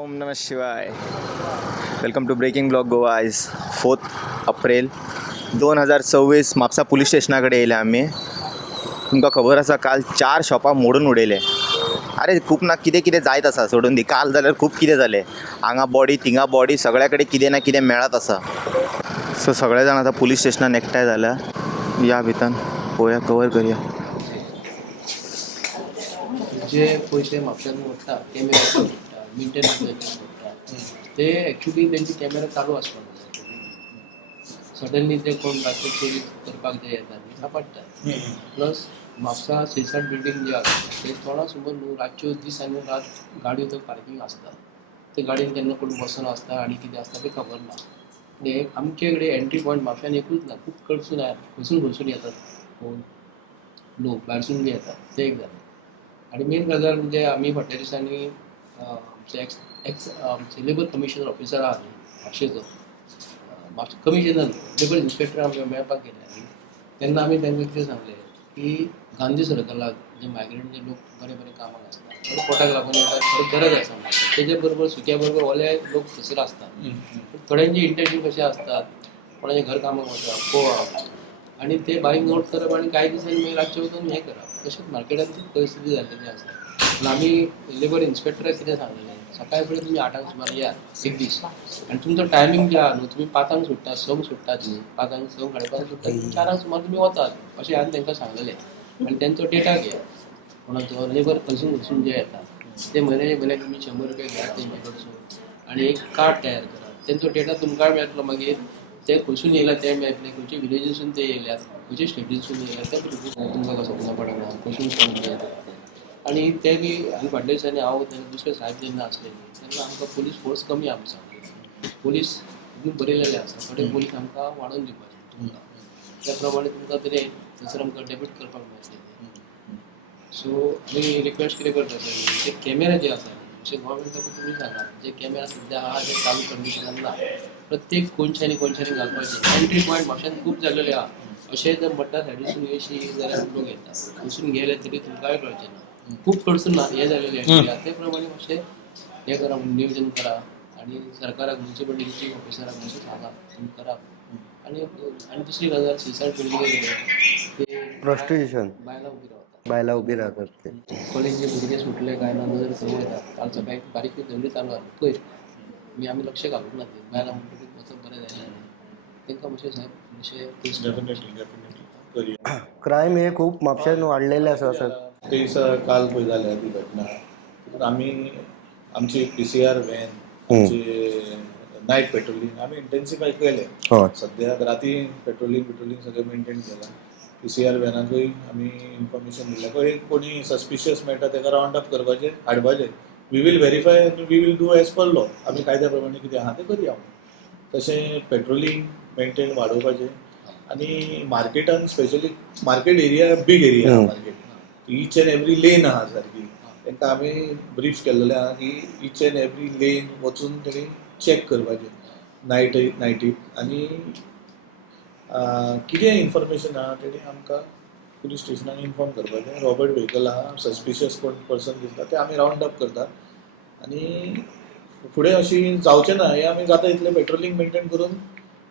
ओम नमः शिवाय. Welcome to breaking blog Goa. आज 4 एप्रिल 2026 म्हापसा पुलीस स्टेशनाकडे येयले आमी. तुमकां खबर आसा काल 4 शॉपां मोडून उडयले. अरे खूब ना कितें कितें जायत आसा सोडून दी. काल जाल्यार खूब कितें जालें. हांगा बॉडी थिंगा बॉडी सगळ्या कडेन कितें ना कितें मेळत आसा. सो सगळे जाण आतां पुलीस स्टेशनान एकठांय जाल्या. या भितर पळोवया कवर करया. जे पैसे म्हापशान मोडटा कॅमेरा मोडटा मेंटेनन्स मोडटा ते एक्चुली तेंचे कॅमेरा चालू आसपाक जाय. सडनली ते कोण रातचे चोरी करपाक जे येता न्ही सापडटा. प्लस म्हापसा सेसाट बिल्डींग जे आसा ते थोडा समोर न्हू रातच्यो दीस आनी रात गाडयो थंय पार्किंग आसता. ते गाडयेन केन्ना कोण बसून आसता आनी कितें आसता तें खबर ना. हे आमचे कडेन एंट्री पॉयंट म्हापशान एकूच ना, खूब कडसून खंयसून येतात कोण लोक भायरसून बी येतात ते एक जालें. आणि मेन गजाल म्हणजे आमी फाटल्या दिसांनी आमचे आमचे लेबर कमिशनर ऑफिसर आहा न्ही म्हापशेचो कमिशनर लेबर इन्स्पेक्टर आमकां मेळपाक गेले आनी तेन्ना आमी तांकां कितें सांगलें की गांधी सर्कलाक जे मायग्रंट जे लोक बरे बरे कामाक आसता थोडे पोटाक लागून येतात खरें गरज आसा म्हणटा तेजे बरोबर सुक्या बरोबर ओले लोक थंयसर आसतात. थोड्यांची इंटेन्शन कशें आसतात कोणाचें घर कामाक वचप पोवप आनी ते बारीक नोट करप आनी कांय दिसांनी मागीर रातचे वचून हें करप तशेंच मार्केटांत तीच परिस्थिती जाल्लेली आसा. पूण आमी लेबर इन्स्पेक्टराक कितें सांगलेलें सकाळी फुडें तुमी 8 सुमार या एक दीस आनी तुमचो टायमींग जे आहा न्हू तुमी 5 सुट्टा 6 सुट्टात न्ही 5 स 5:30 सुट्टा 4 सुमार तुमी वतात अशें हांवें तांकां सांगलेलें. आनी तेंचो डेटा घे कोणाचो लेबर खंयसून जे येता ते म्हयन्याचे तुमी 100 रुपया घेयात तेंचे कडसून आनी एक कार्ड तयार करात. तेंचो डेटा तुमकां मेळटलो मागीर ते खंयसून येयला ते मेळटले खंयचे विलेजीसून ते येयल्यात खंयचे स्टेटीसून येयल्यात ते तुमकां कसो पडना खंयसून कोण येतात ते. आनी ते बी आनी फाटल्या दिसांनी हांव दुसरे साहेब जेन्ना आसले तेन्ना आमकां पुलीस फोर्स कमी आमचा पुलीस खूब बरयलेले आसा थोडे पुलीस आमकां वाडोवन दिवपाचे तुमकां त्या प्रमाणे तुमकां तरी थंयसर आमकां डेब्यूट करपाक मेळटलें. सो आमी रिक्वेस्ट कितें करता ते कॅमेरा जे आसा अशें गोवोरमेंटाक तुमी सांगात जे कॅमेरा सद्या आहा ते चालू कंडिशनान ना प्रत्येक कोणशांनी घालपाचे. एंट्री पॉयंट म्हापशान खूब जाल्लेले आहा अशें जर मड्डा सायडीसून येयशी जाल्यार लोक येतात थंयसून गेले तरी तुमकांय कळचें ना. खूब कडसून ना हे जाल्लेले ते प्रमाणे मातशें हें करा नियोजन करा आनी सरकाराक म्युनिसिपालिटीच्या ऑफिसराक मातशें सांगात तुमी करात. आनी दुसरी गजाल सेसाट बिल्डींग ते प्रॉस्टिट्यूशन बायलां उबी रावतात बायला उभी राहतात ते कॉलेजचे भुरगे सुटले काय ना जर थंय वतात काल सकाळी बारीक धंदे चालू आसले पयर आमी लक्ष घालूंक ना ते बायलां म्हणटकीर वचप बरें जायना तांकां मातशें साहेब मातशें क्रायम हे खूप म्हापशान वाडलेले आसा सर. ते दिसा काल पळय जाल्या ती घटना तितून आमी आमची PCR व्हॅन आमची नायट पेट्रोलिंग आमी इंटेन्सिफाय केले. सद्याक राती पेट्रोलिंग सगळें मेंटेन केलां. PCR व्हॅनाकूय आमी इन्फॉर्मेशन दिल्या एक कोणी सस्पिशियस मेळटा ताका रावंड अप करपाचें हाडपाचें. वी वील व्हेरीफाय आनी we will do as per law आमी कायद्या प्रमाणे कितें आहा तें करया. तशें पेट्रोलिंग मेंटेन वाडोवपाचें आनी मार्केटान specially market area big area आहा market each and every lane आहा सारकी तांकां आमी ब्रीफ केल्लेलें आहा की ईच एंड एवरी लेन वचून तेणी चॅक करपाचें नायटीक आनी कितें इन्फॉर्मेशन आहा तेणी आमकां पुलीस स्टेशनाक इन्फॉर्म करपाचें. रॉबर्ट व्हेकल आहा सस्पिशियस कोण पर्सन दिसता ते आमी रावंड अप करतात आनी फुडें अशी जावचें ना हें आमी जाता तितलें पेट्रोलिंग मेंटेन करून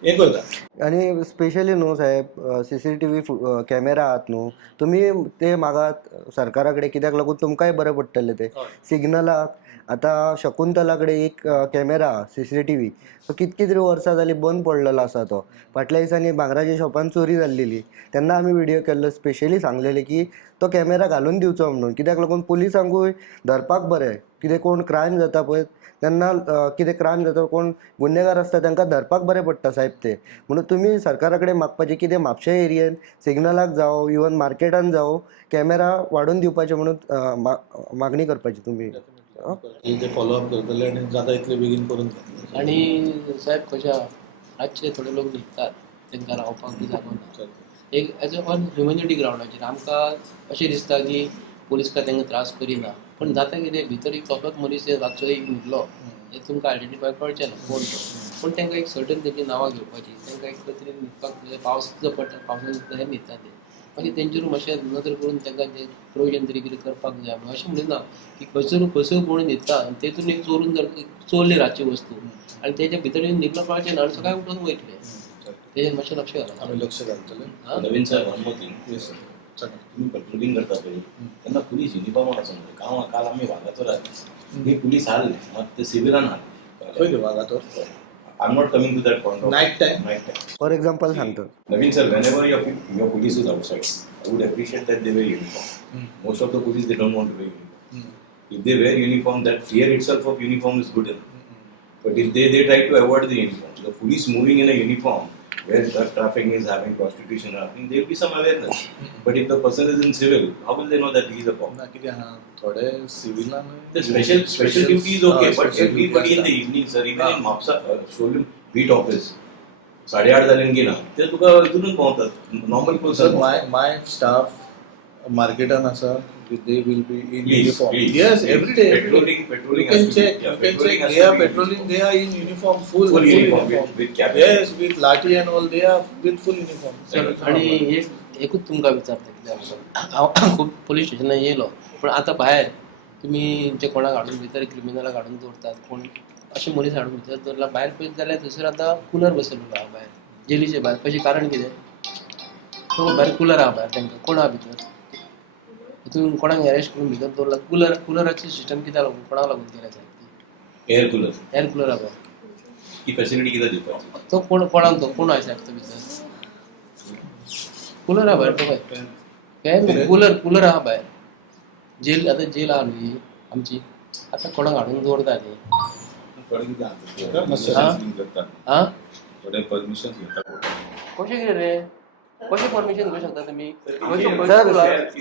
हें करता. आणि स्पेशली न्हू साहेब CCTV कॅमेरा आहात न्हू तुमी ते मागात सरकारा कडेन कित्याक लागून तुमकांय बरें पडटलें ते सिग्नलाक. आतां शकुंतला कडेन एक कॅमेरा CCTV तो कितकी तरी वर्सां जाली बंद पडलेलो आसा तो. फाटल्या दिसांनी भांगराच्या शॉपान चोरी जाल्लेली तेन्ना आमी व्हिडियो केल्लो स्पेशली सांगलेले की तो कॅमेरा घालून दिवचो म्हणून कित्याक लागून पुलिसांकूय धरपाक बरें कितें कोण क्रायम जाता पळय तेन्ना कितें क्रायम जाता कोण गुन्हेगार आसता तांकां धरपाक बरें पडटा साहेब ते. म्हणून तुमी सरकारा कडेन मागपाचें कितें म्हापशा एरियेन सिग्नलाक जावं इवन मार्केटान जावं कॅमेरा वाडोवन दिवपाचे म्हणून मागणी करपाची तुमी. ते फॉलोअप करतले आनी जाता तितले बेगीन करून घेतले. आनी साहेब कशें आहा रातचे थोडे लोक न्हिदतात तांकां रावपाक बी जागो ना. एक एज अ ऑन ह्युमॅनिटी ग्रावंडाचेर आमकां अशें दिसता की पुलीस काय तांकां त्रास करिना पूण जाता कितें भितर एक तसोच मनीस रातचो एक न्हिदलो हें तुमकां आयडेंटिफाय कळचें ना कोण तो. पूण तांकां एक सर्टन तेंची नांवां घेवपाची तांकां एक तरी न्हिदपाक पावस जो पडटा पावसान हें न्हिदता ते मागीर तेंचेर मातशें नदर करून तांकां तें प्रोविजन तरी कितें करपाक जाय म्हणून अशें म्हणना की खंयसर कोण न्हिदता आनी तेतून एक चोरून जर चोरली रातची वस्तू आनी तेच्या भितर निघलो पावचें ना आनी सकाळी उठून वयतले तेजेर मातशें लक्ष घाला. आम्ही लक्ष घालतले. Naveen sir one more thing yes sir. चला. तुम्ही पेट्रोलिंग करता पळय तेन्ना पुलीस युनिफॉर्मान आसा मरे काल आमी वागातोर हे पुलीस हाडले मात ते सिव्हिलान हाडले खंय रे Vagator? I am not coming to that point Night time? Night time. For example सांगतो. Naveen sir, whenever your police is outside, I would appreciate that they wear uniform. Most of the police they don't want to wear uniform. If they wear uniform, that fear itself of uniform is good enough. But if they try to avoid the uniform, the police moving in a uniform where drug trafficking is happening, prostitution happening, there will be some awareness. But if the person is in civil, how will they know that he is a cop? ना कितें आहा थोडे सिव्हिलान The special duty is okay, but everybody in the evening, sir, even in Mapsa, Sholim beat office, 8:30 जालें की ना ते तुका हितूनच पावतात normal sir person. माय staff मार्केटान आसा they will be in Please, uniform. please. Yes, every day. Petrolling You has can to check. be, yeah, You can petrolling check. has They to are be patrolling. They are in uniform, full uniform with cap. Yes, with lathi and all. They are with full uniform. आणि एकूच तुमकां विचारता कित्याक हांव खूब police स्टेशनार येयलो पूण आतां भायर तुमी जे कोणाक हाडून भितर क्रिमिनलाक हाडून दवरतात कोण अशे मनीस हाडून भितर दवरला भायर पळयत जाल्यार थंयसर आतां कुलर बसयल्लो आहा भायर जेलीचे भायर कशें कारण कितें तो भायर कुलर आहा भायर तांकां कोण आहा भितर हितून कोणाक अरेस्ट करून भितर दवरला कुलराची सिस्टम कित्याक लागून कोणाक लागून केल्या सारकी एअर कूलर एअर कुलर आहा भायर ही फॅसिलिटी किती दिवपाची तो कोणाक तो कोण आहा सारको भितर कूलर आहा भायर तो काय कूलर आहा भायर जेल आतां जेल आहा न्ही आमची आतां कोणाक हाडून दवरता न्ही हा थोडे परमिशन घेतात कशें कितें रे कशें परमिशन घेवंक शकता तुमी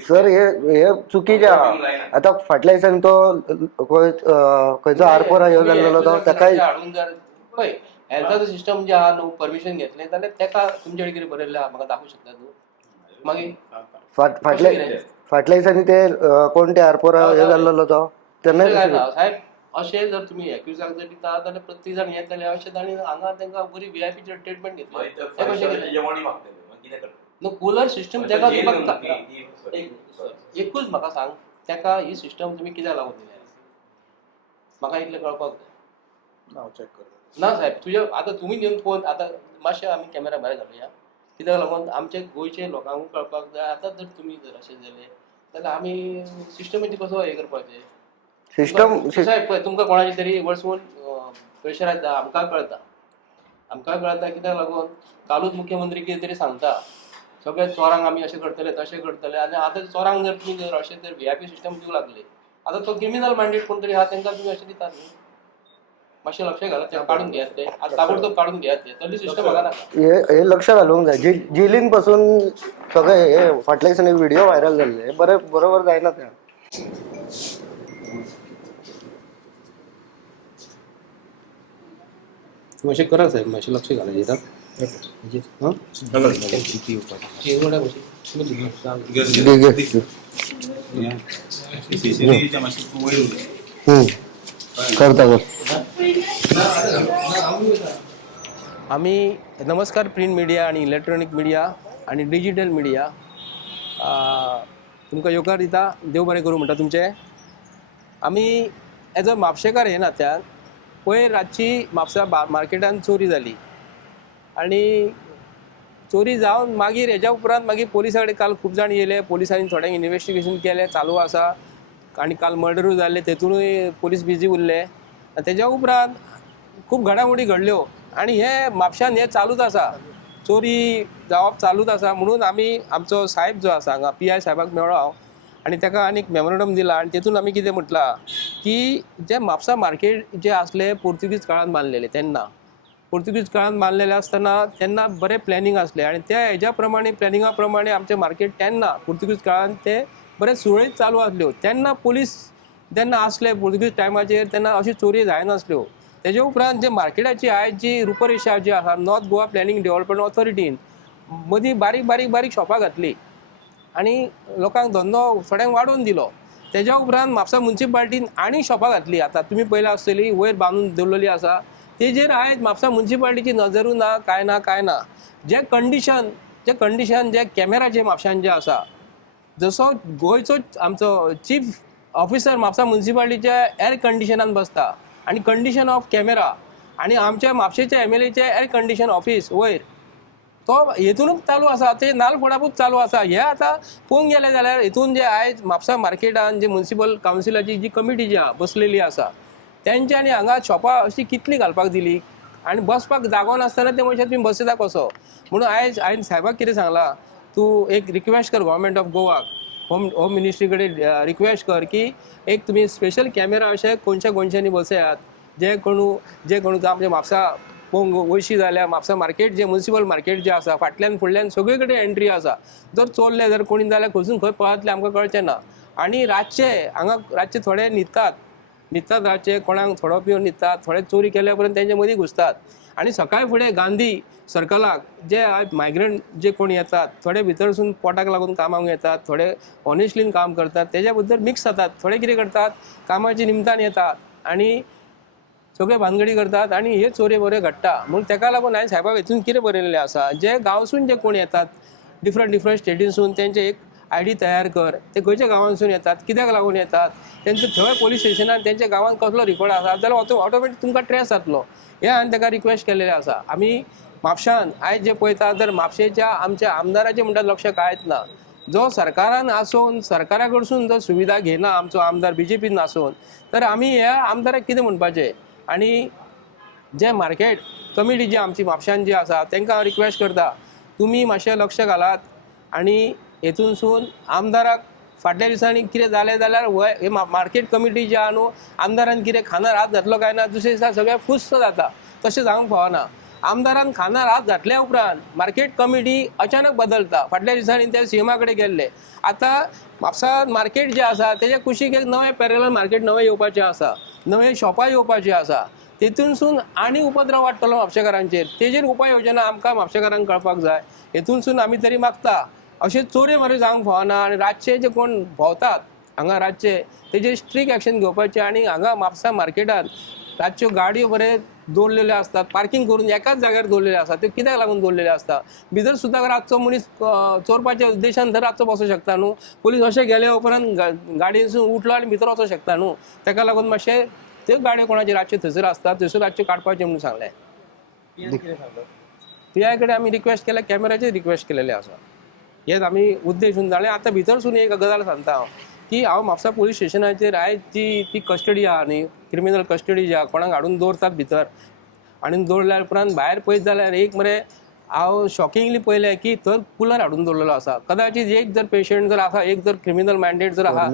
सर हे चुकीचे आहा. आता फाटल्या दिसांनी तो खंयचो आरपोरा ह्यो जाल्लो तो ताकाय हाडून जर पळय हेल्थाचो सिस्टम जे आहा न्हू परमिशन घेतलें जाल्यार तेका तुमचे कडेन कितें बरयल्लें आहा म्हाका दाखोवंक शकता तूं मागीर फाटल्या दिसांनी ते कोण ते आरपोरा ह्यो जाल्लो तो तेन्ना साहेब अशें जर तुमी एक्युजाक जर दिता जाल्यार प्रत्येक जाण येत जाल्यार अशें तांणी हांगा तांकां बरी VIP ट्रिटमेंट घेतली ते कशें केलें नो कूलर सिस्टम तेका एकूच म्हाका सांग तेका ही सिस्टम तुमी कित्याक लागून दिल्या म्हाका इतलें कळपाक जाय. नाव चेक कर. ना साहेब तुजे आतां तुमी घेवन फोन आतां मातशें आमी कॅमेरा भायर घालुया कित्याक लागून आमच्या गोंयचे लोकांकूय कळपाक जाय आतां जर तुमी जर अशें जालें जाल्यार आमी सिस्टमॅटीक कसो हें करपाचें सिस्टम साहेब पळय तुमकां कोणाची तरी वळसून प्रेशर येता आमकां कळटा कित्याक लागून कालूच मुख्यमंत्री कितें तरी सांगता सगळे चोरांक आमी अशें करतले तशें करतले आनी आतां चोरांक जर तुमी जर अशें जर VIP सिस्टम दिवंक लागले आतां तो क्रिमिनल मायंडेड कोण तरी आहा तांकां तुमी अशें दितात न्ही मातशें लक्ष घालात ते काडून घेयात ते आतां ताबडतोब काडून घेयात ते तरी सिस्टम म्हाका नाका हे लक्ष घालूंक जाय जेलीन पासून सगळे हे फाटल्या दिसांनी व्हिडिओ व्हायरल जाल्ले हे बरोबर जायना ते. मातशें करा साहेब मातशें लक्ष घाला हेजेर करता आम्ही नमस्कार प्रिंट मिडिया आणि इलेक्ट्रॉनिक मिडिया आणि डिजिटल मिडिया तुमकां येवकार दिता देव बरें करूं म्हणटा तुमचें. आमी एज अ म्हापशेकार हे नात्यान पयर रातची म्हापसा मार्केटान चोरी जाली आनी चोरी जावन मागीर हेज्या उपरांत मागीर पोलिसा कडेन काल खूब जाण येयले पोलिसांनी थोड्यांक इन्वेस्टिगेशन केलें चालू आसा आनी काल मर्डरूय जाल्ले तेतूनय पोलीस बिजी उरले तेज्या उपरांत खूब घडामोडी घडल्यो आनी हे म्हापशान हे चालूच आसा चोरी जावप चालूच आसा म्हणून आमी आमचो साहेब जो आसा हांगा PI साहेबाक मेळ्ळो हांव आनी ताका आनीक मेमोरंडम दिला आनी तेतून आमी कितें म्हटलां की जे म्हापसा मार्केट जे आसले पोर्तुगीज काळान बांदलेले तेन्ना पोर्तुगीज काळान बांदलेले आसतना तेन्ना बरें प्लॅनिंग आसलें आनी त्या हेज्या प्रमाणे प्लॅनिंगा प्रमाणे आमचें मार्केट तेन्ना पोर्तुगीज काळान ते बरें सुरळीत चालू आसल्यो तेन्ना पुलीस जेन्ना आसले पोर्तुगीज टायमाचेर तेन्ना अश्यो चोरी जायनासल्यो. तेजे उपरांत जे मार्केटाची आयज जी रुपरेशा जी आसा नॉर्थ गोवा प्लॅनिंग डेव्हलपमेंट ऑथॉरिटीन मदीं बारीक शॉपां घातली आनी लोकांक धंदो थोड्यांक वाडोवन दिलो. तेज्या उपरांत म्हापसा मुन्सिपाल्टीन आनी शॉपां घातली आतां तुमी पयला आसतली वयर बांदून दवरलेली आसा तेजेर आयज म्हापसा मुन्सिपाल्टीची नजरूय ना काय ना जे कंडिशन जे कंडिशन जे कॅमेराचे म्हापशान जे आसा, जसो गोंयचो आमचो चीफ ऑफिसर म्हापसा म्युन्सिपालिटीच्या एअर कंडिशनान बसता आनी कंडिशन ऑफ कॅमेरा आनी आमच्या म्हापशेच्या MLAचे एअर कंडिशन ऑफिस वयर तो हेतूनच चालू आसा, ते नालपणापूच चालू आसा. हे आतां पळोवंक गेले जाल्यार हेतून जे आयज म्हापसा मार्केटान जे म्युन्सिपल कावन्सिलाची जी कमिटी जी आहा बसलेली आसा, तेंच्यांनी हांगा शॉपां अशी कितली घालपाक दिली आनी बसपाक जागो नासतना ते मनशाक तुमी बसयता कसो. म्हणून आयज हांवें साहेबाक कितें सांगलां, तूं एक रिक्वेस्ट कर गव्हर्मेंट ऑफ गोवाक, होम मिनिस्ट्री कडेन रिक्वेस्ट कर की एक तुमी स्पेशल कॅमेरा अशे कोणशांनी बसयात, जे कोण आमचे म्हापसा पळोवंक वयशी जाल्यार म्हापसा मार्केट जे म्युन्सिपल मार्केट जे आसा फाटल्यान फुडल्यान सगळे कडेन एंट्री आसा. जर चोरले जर कोणी जाल्यार खंयसून खंय पळयतले आमकां कळचें ना. आनी रातचे हांगा रातचे थोडे न्हिदतात रातचे, कोणाक थोडो पिवन न्हिदतात, थोडे चोरी केल्या पर्यंत तेंचे मदीं घुसतात. आनी सकाळी फुडें गांधी सर्कलाक जे मायग्रंट जे कोण येतात, थोडे भितरसून पोटाक लागून कामाक येतात, थोडे ऑनेस्टलीन काम करतात, तेज्या बद्दल मिक्स जातात. थोडे कितें करतात, कामाच्या निमतान येतात आनी सगळे भानगडी करतात आनी हे चोरी बरे घडटा. म्हणून ताका लागून हांवें साहेबाक हितून कितें बरयलेलें आसा, जे गांवसून जे कोण येतात डिफरंट स्टेटीसून, तेंचे एक ID तयार कर, ते खंयच्या गांवांसून येतात, कित्याक लागून येतात, तेंचे थंय पोलीस स्टेशनार तेंच्या गांवांत कसलो रिकॉर्ड आसा जाल्यार ऑटोमॅटीक तुमकां ट्रेस जातलो. हे हांवें ताका रिक्वेस्ट केलेलें आसा. आमी म्हापशान आयज जे पळयता तर म्हापशेच्या आमच्या आमदाराचे म्हणटा लक्ष कांयच ना. जो सरकारान आसून सरकारा कडसून जर सुविधा घेना आमचो आमदार BJPन आसून, तर आमी ह्या आमदाराक कितें म्हणपाचें. आनी जे मार्केट कमिटी जी आमची म्हापशान जी आसा तांकां हांव रिक्वेस्ट करता, तुमी मातशें लक्ष घालात आनी हेतूनसून आमदाराक फाटल्या दिसांनी कितें जालें जाल्यार हे मार्केट कमिटी जी आहा न्हू, आमदारान कितें खानार हात घातलो काय ना, दुसरे दिसा सगळें फुस्स जाता. तशें जावंक फावना. आमदारान खानार हात घातल्या उपरांत मार्केट कमिटी अचानक बदलता. फाटल्या दिसांनी ते CMA कडेन गेल्ले. आतां म्हापसा मार्केट जें आसा तेज्या कुशीक एक नवें पॅरलल मार्केट नवें येवपाचें आसा, नवे शॉपां येवपाचीं आसा. तेतूनसून आनी उपद्रव वाडटलो म्हापशेकारांचेर. तेजेर उपाय योजना आमकां म्हापशेकारांक कळपाक जाय. हेतूनसून आमी तरी मागता अशें चोरी मारी जावंक फावना आनी रातचे जे कोण भोंवतात हांगा रातचे तेजेर स्ट्रीक एक्शन घेवपाचें. आनी हांगा म्हापसा मार्केटान रातच्यो गाडयो बरे दवरलेल्यो असतात, पार्किंग करून एकाच जाग्यार दवरलेले आसतात. त्यो कित्याक लागून दवरलेले आसता, भितर सुद्दां रातचो मनीस चोरपाच्या उद्देशान थंय रातचो बसूं शकता न्हू. पुलीस अशें गेले उपरांत गाडयेसून उठलो आनी भितर वचूं शकता न्हू. ताका लागून मातशें त्यो गाडयो कोणाचे रातच्यो थंयसर आसतात थंयसर रातच्यो काडपाचें म्हणून सांगलें. PI कडेन आमी रिक्वेस्ट केल्या, कॅमेराचेर रिक्वेस्ट केलेले आसा. हेच आमी उद्देशून जालें. आतां भितरसून एक गजाल सांगता हांव की हांव म्हापसा पुलीस स्टेशनाचेर आयज ती कस्टडी आहा न्ही, क्रिमिनल कस्टडी जी आहा, कोणाक हाडून दवरतात भितर आनी दवरल्या उपरांत भायर पळयत जाल्यार एक मरे हांव शॉकिंगली पळयलें की थंय कुलर हाडून दवरलेलो आसा. कदाचित एक जर पेशंट जर आसा, एक जर क्रिमिनल मॅन्डेट जर आहा,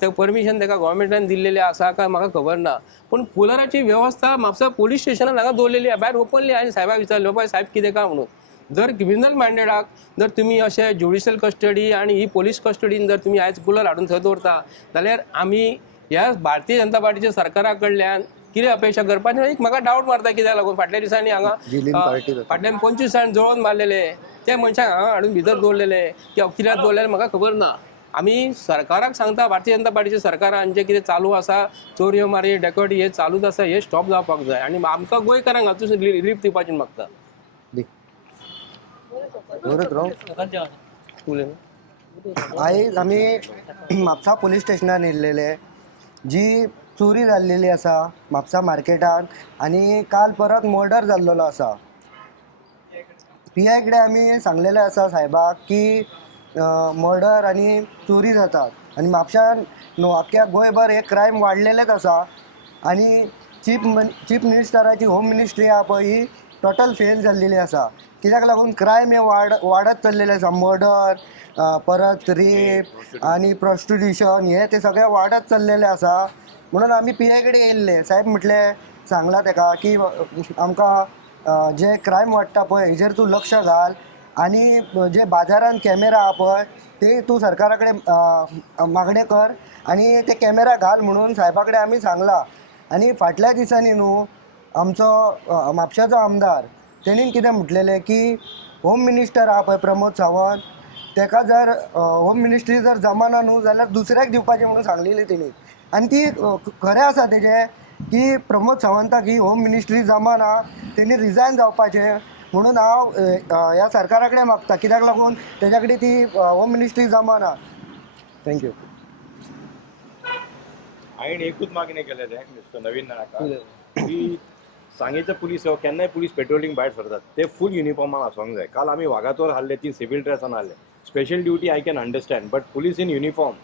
ते परमिशन ताका गव्हर्मेंटान दिल्लेलें आसा काय म्हाका खबर ना. पूण कुलराची वेवस्था म्हापसा पुलीस स्टेशनान हांगा दवरलेली आहा. भायर ओपनली आनी साहेबाक विचारलें, बाय साहेब कितें काय म्हणून. जर क्रिमिनल मॅन्डेटाक जर तुमी अशें ज्युडिशियल कस्टडी आनी ही पोलीस कस्टडीन जर तुमी आयज कुलर हाडून थंय दवरता जाल्यार आमी ह्या भारतीय जनता पार्टीच्या सरकारा कडल्यान कितें अपेक्षा करपाचें एक म्हाका डावट मारता. कित्याक लागून फाटल्या दिसांनी हांगा फाटल्यान 25 जाण जळोवन मारलेले, ते मनशाक हांगा हाडून भितर दवरलेले कित्याक दवरलेले म्हाका खबर ना. आमी सरकाराक सांगता, भारतीय जनता पार्टीच्या सरकारान जें कितें चालू आसा, चोरयो मारी डेकोटी हे चालूच आसा, हे स्टॉप जावपाक जाय आनी आमकां गोंयकारांक हातूंत रिलीफ दिवपाचें मागता. आयज आमी म्हापसा पुलीस स्टेशनार येयल्लेले, जी चोरी जाल्लेली आसा म्हापसा मार्केटान आनी काल परत मर्डर जाल्लेलो आसा. PI कडेन आमी सांगलेलें आसा साहेबाक की मर्डर आनी चोरी जातात आनी म्हापशान न्हू आख्ख्या गोंयभर हे क्रायम वाडलेलेच आसा. आनी चीफ मिनिस्टराची होम मिनिस्ट्री आहा पळय ही टोटल फेल जाल्लेली आसा. कित्याक लागून क्रायम हे वाडत चल्लेले आसा. मर्डर, परत रेप आनी प्रॉस्टिट्युशन हे ते सगळे वाडत चल्लेले आसा. म्हणून आमी PI कडेन येयल्ले. साहेब म्हटलें, सांगला ताका की आमकां जे क्रायम वाडटा पळय हेजेर तूं लक्ष घाल आनी जे बाजारान कॅमेरा आहा पळय ते तूं सरकारा कडेन मागणें कर आनी ते कॅमेरा घाल म्हणून साहेबा कडेन आमी सांगला. आनी फाटल्या दिसांनी न्हू आमचो म्हापशाचो आमदार तेणीन कितें म्हटलेलें की होम मिनिस्टर आहा पळय प्रमोद सावंत, ताका जर होम मिनिस्ट्री जर जमाना न्हू जाल्यार दुसऱ्याक दिवपाचें म्हणून सांगलेली तेणी. आनी ती खरें आसा तेजें की प्रमोद सावंताक ही होम मिनिस्ट्री जमाना, तेणी रिजायन जावपाचें म्हणून हांव ह्या सरकारा कडेन मागता, कित्याक लागून तेज्या कडेन ती होम मिनिस्ट्री जमाना. थँक्यू. हांवें एकूच मागणें केलेलें मिस्टर नवीन नायका की सांगेचे पुलीस केन्नाय पुलीस पेट्रोलिंग भायर सरतात ते फूल युनिफॉर्मान आसोंक जाय. काल आमी वागातोर हाडले ती सिवील ड्रेसान हाडले. Special duty I can understand, but police in uniform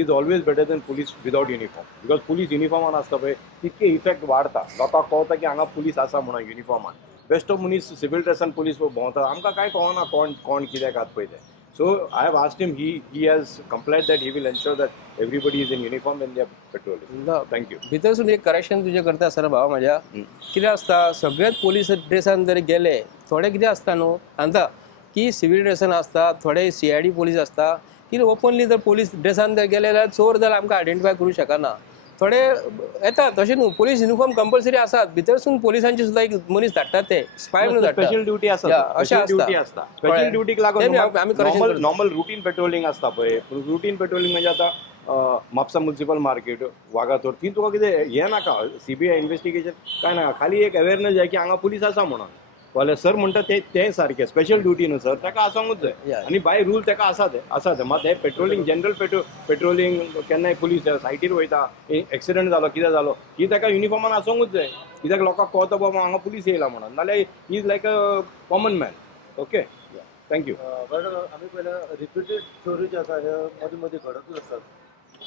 is always better than police without uniform. Because police युनिफॉर्मान आसता पळय तितके इफेक्ट वाडता. लोकांक कळटा की हांगा पुलीस आसा म्हणून युनिफॉर्मान. बेश्टो मनीस सिवील ड्रेसान पुलीस भोंवता आमकां कांय कळना कोण कित्याक आत पळय ते. So I have asked him, he has complied that he will ensure that everybody is in uniform when they are patrolling. Thank you. भितरसून एक करेक्शन तुजें करता सर भावा म्हाज्या. कितें आसता सगळेच पोलीस ड्रेसान जर गेले, थोडे कितें आसता न्हू सांगता की सिवील ड्रेसान आसता, थोडे CID पोलीस आसता, की ओपनली जर पोलीस ड्रेसान जर गेले जाल्यार चोर जाल्यार आमकां आयडेंटिफाय करूं शकना. थोडे येतात तशें न्हू, पोलीस युनिफॉर्म कंपल्सरी आसात. भितरसून पोलिसांची सुद्दां एक मनीस धाडटात ते स्पाय म्हणून धाडटात. स्पेशल ड्युटी आसा, अशें ड्युटी आसता. स्पेशल ड्युटीक लागून आमी करेक्शन नॉर्मल रुटीन पेट्रोलिंग आसता पळय. रुटीन पेट्रोलिंग म्हणजे आतां म्हापसा म्युनिसिपल मार्केट वागातोर ती तुका कितें हें नाका, CBI इन्व्हेस्टिगेशन काय नाका, खाली एक अवेरनेस जाय की हांगा पुलीस आसा म्हणून. जाल्यार सर म्हणटा ते सारकें स्पेशल ड्युटी न्हू सर, ताका आसोंकूच जाय. आनी बाय रूल ताका आसा ते मात हे पेट्रोलिंग जनरल पेट्रोलिंग केन्नाय पुलीस सायटीर वयता, एक्सिडंट जालो कितें जालो की ताका युनिफॉर्मान आसोंकूच जाय. कित्याक लोकांक कळटा बाबा हांगा पुलीस येयला म्हणून, नाल्यार he is like a common man. Okay, thank you. आम्ही पहिलं रिपीटेड चोरी ज्या आसा हे मदीं मदीं घडतच आसतात.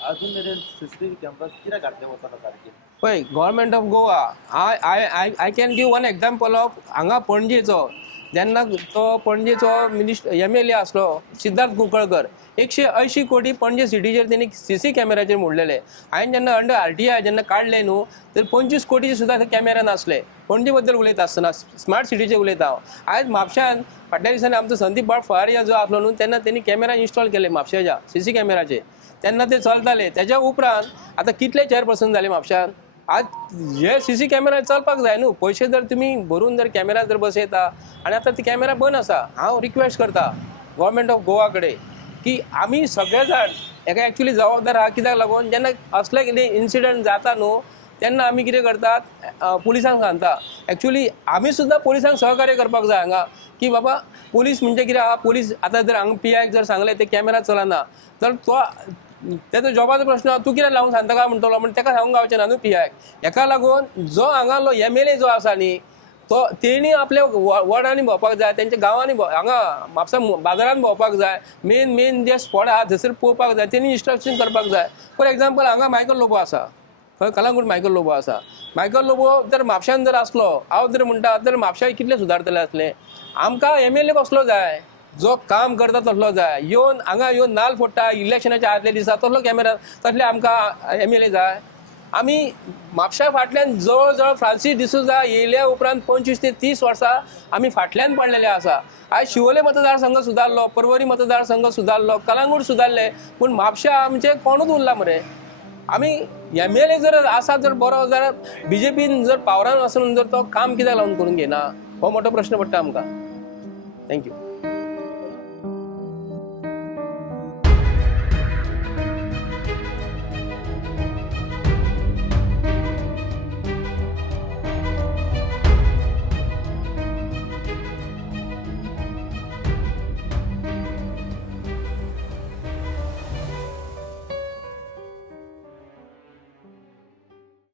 अजून मेरेन CCTV कॅमेराज कित्याक घातले वचना सारके? पळय government of Goa I can give one example of हांगा पणजेचो. जेन्ना तो पणजेचो MLA आसलो सिद्धार्थ कुंकळकर, 180 कोटी पणजे सिटीचेर तेणी CC कॅमेराचेर मोडलेले. हांवें जेन्ना अंडर RTI जेन्ना काडले न्हू तर 25 कोटीचे सुद्दां कॅमेरा नासले. पणजे बद्दल उलयता आसतना स्मार्ट सिटीचेर उलयता हांव. आयज म्हापश्यान फाटल्या दिसांनी आमचो संदीप बाळ फळारिया जो आसलो न्हू तेन्ना तेणी कॅमेरा इन्स्टॉल केले म्हापश्याच्या CC कॅमेराचे. तेन्ना ते चलताले. तेज्या उपरांत आतां कितले चेअरपर्सन जाले म्हापश्यान. आज हे CC कॅमेरा चलपाक जाय न्हू. पयशे जर तुमी भरून जर कॅमेरा जर बसयता आनी आतां ती कॅमेरा बंद आसा, हांव रिक्वेस्ट करता गव्हर्मेंट ऑफ गोवा कडेन की आमी सगळे जाण हेका एक्चुली जबाबदार आहा. कित्याक लागून जेन्ना असले कितें इन्सिडंट जाता न्हू तेन्ना आमी कितें करतात पुलिसांक सांगता. एक्चुली आमी सुद्दां पुलिसांक सहकार्य करपाक जाय हांगा की बाबा पुलीस म्हणजे कितें आहा. पुलीस आतां जर हांगा PIक जर सांगलें ते कॅमेरा चलना तर तो तेजो जॉबाचो प्रश्न तूं कितें लावून सांगता काय म्हणटलो म्हण ताका सांगूंक गावचें ना न्हू PIक. हेका लागून जो हांगालो MLA जो आसा न्ही तो तेणी आपल्या वॉर्डांनी भोंवपाक जाय, तेंच्या गांवांनी हांगा म्हापसा बाजारांत भोंवपाक जाय. मेन जे स्पॉट आहा थंयसर पळोवपाक जाय, तेणी इन्स्ट्रक्शन करपाक जाय. फॉर एग्जाम्पल हांगा मायकल लोबो आसा, खंय कलंगूट मायकल लोबो आसा. मायकल लोबो जर म्हापश्यान जर आसलो हांव जर म्हणटा तर म्हापश्या कितलें सुदारतलें आसलें. आमकां MLA कसलो जाय जो काम करता तसलो जाय. हांगा येवन नाल्ल फोडटा इलेक्शनाच्या आदल्या दिसा तसलो कॅमेरा तसले आमकां MLA जाय. आमी म्हापश्या फाटल्यान जवळ जवळ फ्रांसीस डिसोजा येयल्या उपरांत 25 ते 30 वर्सां आमी फाटल्यान पडलेले आसा. आयज शिवोले मतदारसंघ सुदारलो, पर्वरी मतदारसंघ सुदारलो, कलंगूट सुदारले, पूण म्हापश्या आमचे कोणूच उरला मरे. आमी MLA जर आसा जर बरो जाल्यार BJPन जर पावरान वचून जर तो काम कित्याक लावन करून घेना हो मोठो प्रश्न पडटा आमकां. थँक्यू.